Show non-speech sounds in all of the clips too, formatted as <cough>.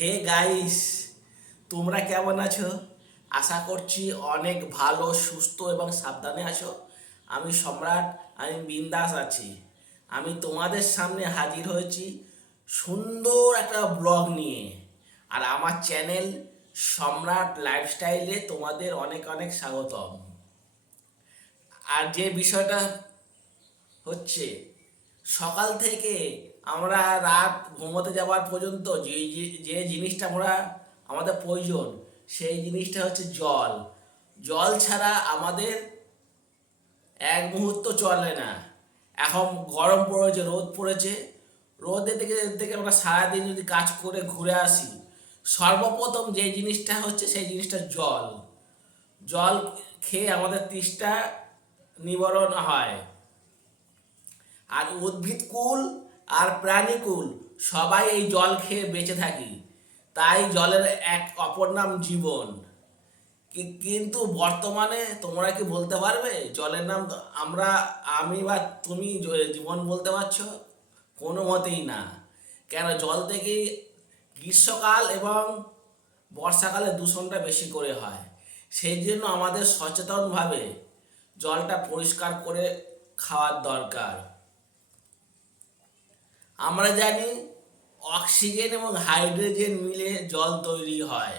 Hey guys তোমরা কেমন আছো? আশা করছি অনেক ভালো, সুস্থ এবং সাবধানে আছো। আমি সম্রাট, আমি বিন্দাস আছি। আমি তোমাদের সামনে হাজির হয়েছি সুন্দর একটা ব্লগ নিয়ে। আর আমার চ্যানেল সম্রাট লাইফস্টাইলে তোমাদের অনেক অনেক স্বাগতম। আর যে বিষয়টা হচ্ছে, সকাল থেকে আমরা রাত ঘুমোতে যাওয়ার পর্যন্ত যে, যে- জিনিসটা আমরা, আমাদের প্রয়োজন, সেই জিনিসটা হচ্ছে জল। জল ছাড়া আমাদের এক মুহূর্ত চলে না। এখন গরম পড়েছে, রোদ পড়েছে। রোদের থেকে থেকে আমরা সারাদিন যদি কাজ করে ঘুরে আসি, সর্বপ্রথম যে জিনিসটা হচ্ছে সেই জিনিসটা জল। জল খেয়ে আমাদের তৃষ্ণা নিবারণ হয়। আর উদ্ভিদকুল আর প্রাণীকুল, সবাই এই জল খেয়ে বেঁচে থাকি। তাই জলের এক অপর নাম জীবন। কিন্তু বর্তমানে তোমরা কি বলতে পারবে? জলের নাম আমরা, আমি বা তুমি জীবন বলতে পারছ? কোনো মতেই না। কেন জল থেকেই গ্রীষ্মকাল এবং বর্ষাকালে দূষণটা বেশি করে হয়। সেই জন্য আমাদের সচেতনভাবে জলটা পরিষ্কার করে খাওয়ার দরকার। আমরা জানি অক্সিজেন এবং হাইড্রোজেন মিলে জল তৈরি হয়।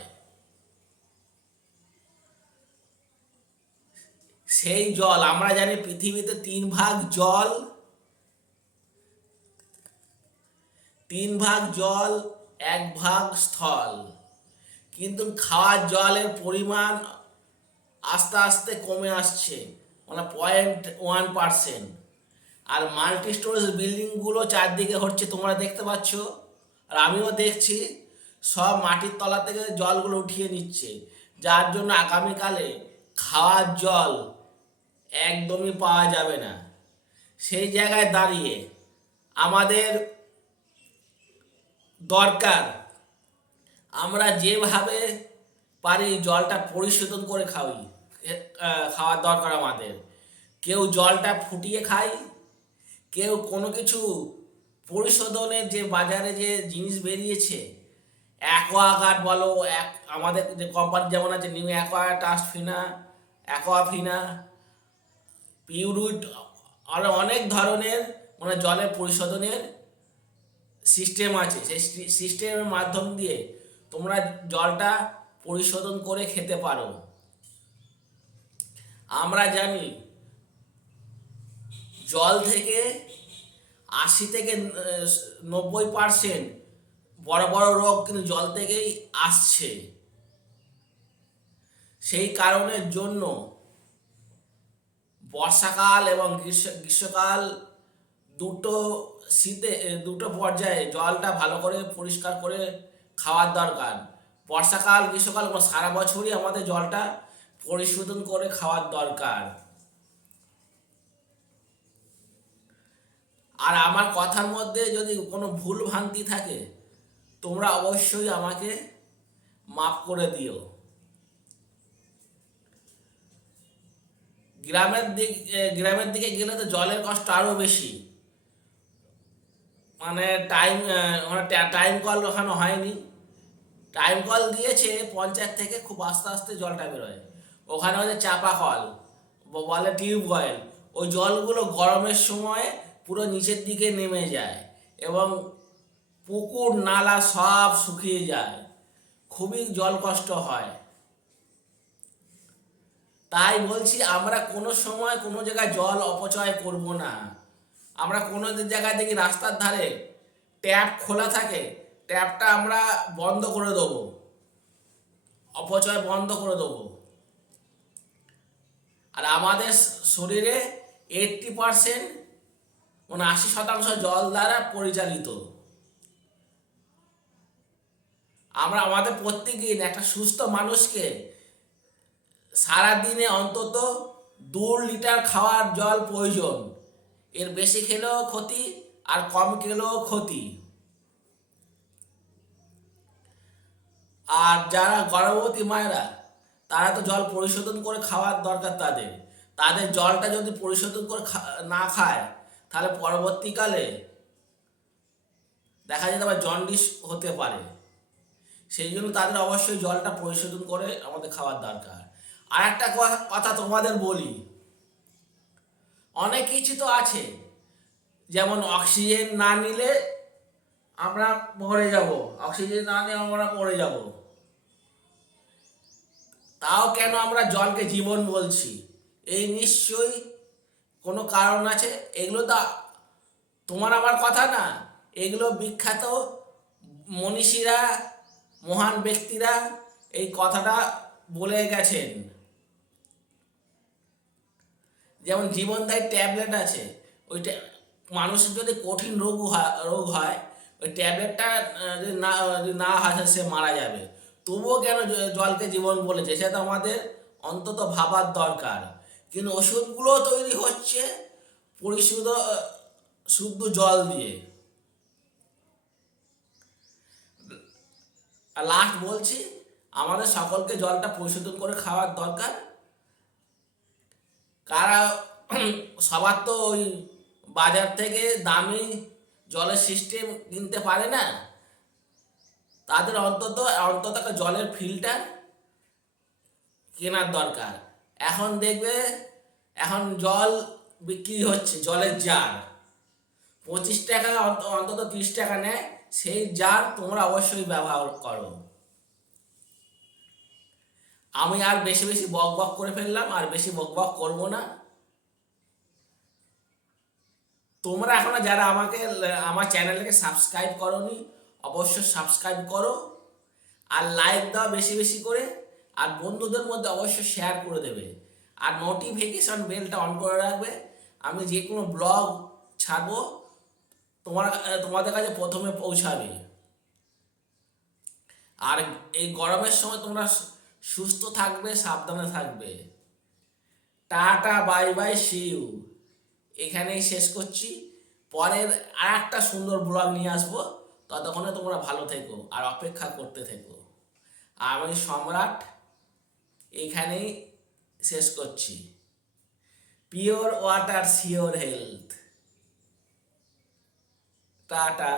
সেই জল, আমরা জানি পৃথিবীতে তিন ভাগ জল, তিন ভাগ জল, এক ভাগ স্থল। কিন্তু খাওয়ার জলের পরিমাণ আস্তে আস্তে কমে আসছে মানে পয়েন্ট ওয়ান পার্সেন্ট আর মাল্টি স্টোরেজ বিল্ডিংগুলো চারদিকে হচ্ছে তোমরা দেখতে পাচ্ছ। আর আমিও দেখছি, সব মাটির তলা থেকে জলগুলো উঠিয়ে নিচ্ছে। যার জন্য আগামীকালে খাওয়ার জল একদমই পাওয়া যাবে না। সেই জায়গায় দাঁড়িয়ে আমাদের দরকার, আমরা যেভাবে পারি জলটা পরিশোধন করে খাওয়াই। খাওয়ার দরকার আমাদের। কেউ জলটা ফুটিয়ে খায় কেউ কোনো কিছু পরিশোধনের যে বাজারে যে জিনিস বেরিয়েছে অ্যাকোয়াগার্ড বলো, এক, আমাদের যে কোম্পানি যেমন আছে নিউ অ্যাকোয়া টাস্টফিনা অ্যাকোয়াফিনা পিউরুট আরও অনেক ধরনের মানে জলের পরিশোধনের সিস্টেম আছে। সেই সিস্টেমের মাধ্যম দিয়ে তোমরা জলটা পরিশোধন করে খেতে পারো। আমরা জানি জল থেকে আশি থেকে নব্বই পার্সেন্ট বড় বড় রোগ কিন্তু জল থেকেই আসছে। সেই কারণের জন্য বর্ষাকাল এবং গ্রীষ্ম, গ্রীষ্মকাল দুটো শীতে দুটো পর্যায়ে জলটা ভালো করে পরিষ্কার করে খাওয়ার দরকার। বর্ষাকাল, গ্রীষ্মকাল, সারা বছরই আমাদের জলটা পরিশোধন করে খাওয়ার দরকার। আর আমার কথার মধ্যে যদি কোনো ভুল ভ্রান্তি থাকে, তোমরা অবশ্যই আমাকে মাফ করে দিও। গ্রামের দিক গ্রামের দিকে গেলে তো জলের কষ্ট আরও বেশি। মানে টাইম টাইম কল ওখানে হয়নি। টাইম কল দিয়েছে পঞ্চায়েত থেকে খুব আস্তে আস্তে জলটা বেরোয়। ওখানে হচ্ছে চাপা কল বলে টিউবওয়েল ওই জলগুলো গরমের সময় পুরো নিচের দিকে নেমে যায় এবং পুকুর, নালা সব শুকিয়ে যায়। খুবই জল কষ্ট হয়। তাই বলছি, আমরা কোনো সময় কোনো জায়গায় জল অপচয় করব না। আমরা কোনো জায়গায় দেখি রাস্তার ধারে ট্যাপ খোলা থাকে, ট্যাপটা আমরা বন্ধ করে দেবো। অপচয় বন্ধ করে দেবো। আর আমাদের শরীরে এইটটি পারসেন্ট মানে আশি শতাংশ জল দ্বারা পরিচালিত। আমরা আমাদের প্রত্যেকদিন একটা সুস্থ মানুষকে সারাদিনে অন্তত দু লিটার খাওয়ার জল প্রয়োজন। এর বেশি খেলেও ক্ষতি আর কম খেলেও ক্ষতি। আর যারা গর্ভবতী মায়েরা, তারা তো জল পরিশোধন করে খাওয়ার দরকার তাদের। তাদের জলটা যদি পরিশোধন করে না খায় তাহলে পরবর্তীকালে দেখা যেতে পারে জন্ডিস হতে পারে। সেই জন্য তাদের অবশ্যই জলটা পরিশোধন করে আমাদের খাওয়ার দরকার। আর একটা কথা তোমাদের বলি। অনেক কিছু তো আছে। যেমন অক্সিজেন না নিলে আমরা মরে যাব। অক্সিজেন না নিয়ে আমরা মরে যাব। তাও কেন আমরা জলকে জীবন বলছি? এই নিশ্চয়ই কোনো কারণ আছে? এগুলো তো তোমার আমার কথা না। এগুলো বিখ্যাত মনীষীরা, মহান ব্যক্তিরা এই কথাটা বলে গেছেন। যেমন জীবনদায়ী ট্যাবলেট আছে, ওই ট্যা- মানুষের যদি কঠিন রোগ রোগ হয়, ওই ট্যাবলেটটা যদি না না হয় সে মারা যাবে। তবুও কেন জলকে জীবন বলেছে? সেটা আমাদের অন্তত ভাবার দরকার। কিন্তু ওষুধগুলো তৈরি হচ্ছে পরিশুদ্ধ শুদ্ধ জল দিয়ে। লাস্ট বলছি, আমাদের সকলকে জলটা পরিশোধন করে খাওয়ার দরকার। কারা <clears throat> সবার তো ওই বাজার থেকে দামি জলের সিস্টেম কিনতে পারে না, তাদের অন্তত অন্তত জলের ফিল্টার কেনার দরকার। এখন দেখবে, এখন জল বিক্রি হচ্ছে, জলের জার। পঁচিশ টাকা, অন্ত- অন্তত তিরিশ টাকা নেয়, সেই জার তোমরা অবশ্যই ব্যবহার করো। আমি আর বেশি বেশি বক বক করে ফেললাম, আর বেশি বক বক করব না। তোমরা এখনও যারা আমাকে, আমার চ্যানেলকে সাবস্ক্রাইব করনি, অবশ্যই সাবস্ক্রাইব করো, আর লাইক দাও বেশি বেশি করে। আর বন্ধুদের মধ্যে অবশ্যই শেয়ার করে দেবে। আর নোটিফিকেশন বেলটা অন করে রাখবে। আমি যে কোনো ব্লগ ছাড়বো, তোমার, তোমাদের কাছে প্রথমে পৌঁছাবে। আর এই গরমের সময় তোমরা সুস্থ থাকবে, সাবধানে থাকবে। টাটা বাই বাই সিউ এখানেই শেষ করছি। পরের আর একটা সুন্দর ব্লগ নিয়ে আসব। ততক্ষণে তোমরা ভালো থেকো আর অপেক্ষা করতে থেকো। আমি সম্রাট। এখানেই শেষ করছি। Pure water sure health tata.